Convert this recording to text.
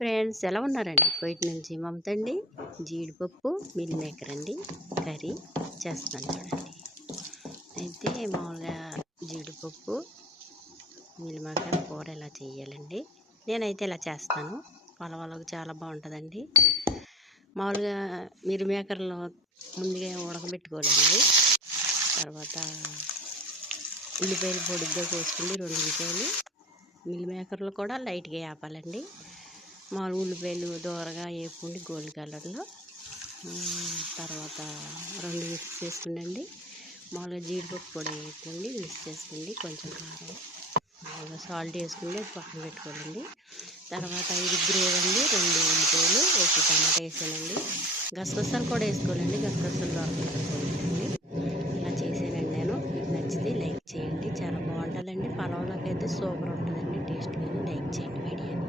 Friends ఎలా ఉన్నారండి? బయట నుంచి మమత అండి. జీడిపప్పు మిల్ మేకర్ అండి కర్రీ చేస్తున్నాను చూడండి. అయితే మామూలుగా జీడిపప్పు మిల్ మేకర్ కూర ఎలా చేయాలండి? నేనైతే ఇలా చేస్తాను. పొలవలకు చాలా బాగుంటుందండి. మామూలుగా మిల్ మేకర్లో ముందుగా ఉడకబెట్టుకోవాలండి. తర్వాత ఉల్లిపాయలు పొడిగ్గా కోసుకుని 2 ఉల్లిపాయలు మిల్ మేకర్లో కూడా లైట్గా వేపాలండి. మామూలు ఉల్లిపాయలు దోరగా వేపుకుండి గోల్డ్ కలర్లో తర్వాత 2 మిక్స్ చేసుకుండండి. మామూలుగా జీడిపప్పు కూడా వేసుకోండి, మిక్స్ చేసుకోండి. కొంచెం కారం మామూలుగా సాల్ట్ వేసుకుని అది పక్కన పెట్టుకోవాలండి. తర్వాత ఇది గ్రేవీ అండి. 2 ఉల్లిపాయలు, 1 టమాటా వేసానండి. గసగసాలు కూడా వేసుకోవాలండి. గసగసాలు దొరకలేదండి. ఇలా చేసానండి నేను. మీకు నచ్చితే లైక్ చేయండి. చాలా బాగుంటుందండి. పలావ్లోకి అయితే సూపర్ ఉంటుందండి. టేస్ట్ కానీ లైక్ చేయండి వీడియోని.